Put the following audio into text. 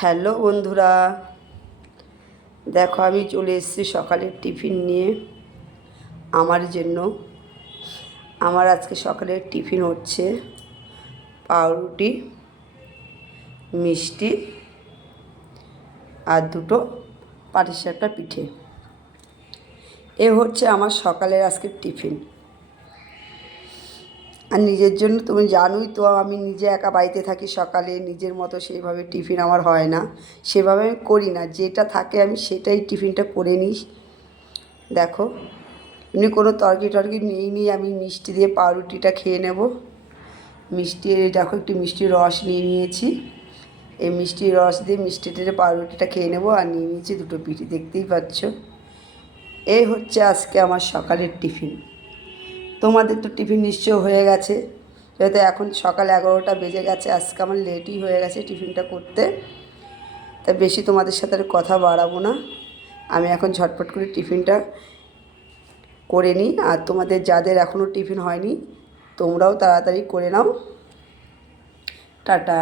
Hello বন্ধুরা, দেখো আমি চলে এসেছি সকালের টিফিন নিয়ে আমার জন্য। আমার আজকে সকালের টিফিন হচ্ছে পাউরুটি, মিষ্টি আর দুটো পাটিসাপটা পিঠে। এ হচ্ছে আমার সকালের আজকের টিফিন। আর নিজের জন্য তুমি জানোই তো, আমি নিজে একা বাড়িতে থাকি। সকালে নিজের মতো সেইভাবে টিফিন আমার হয় না, সেভাবে আমি করি না। যেটা থাকে আমি সেটাই টিফিনটা করে নিই। দেখো, এমনি কোনো তরকি নিয়ে আমি মিষ্টি দিয়ে পাউরুটিটা খেয়ে নেব। মিষ্টি, দেখো একটু মিষ্টির রস নিয়ে নিয়েছি। এই মিষ্টির রস দিয়ে মিষ্টিতে পাউরুটিটা খেয়ে নেব। আর নিয়ে নিয়েছি দুটো পিঠে, দেখতেই পাচ্ছ। এই হচ্ছে আজকে আমার সকালের টিফিন। তোমাদের তো টিফিন নিশ্চয় হয়ে গেছে, যেহেতু এখন সকাল 11টা বেজে গেছে। আজকে আমার লেটই হয়ে গেছে টিফিনটা করতে, তাই বেশি তোমাদের সাথে আর কথা বাড়াবো না। আমি এখন ঝটপট করে টিফিনটা করে নিই। আর তোমাদের যাদের এখনও টিফিন হয়নি, তোমরাও তাড়াতাড়ি করে নাও। টাটা।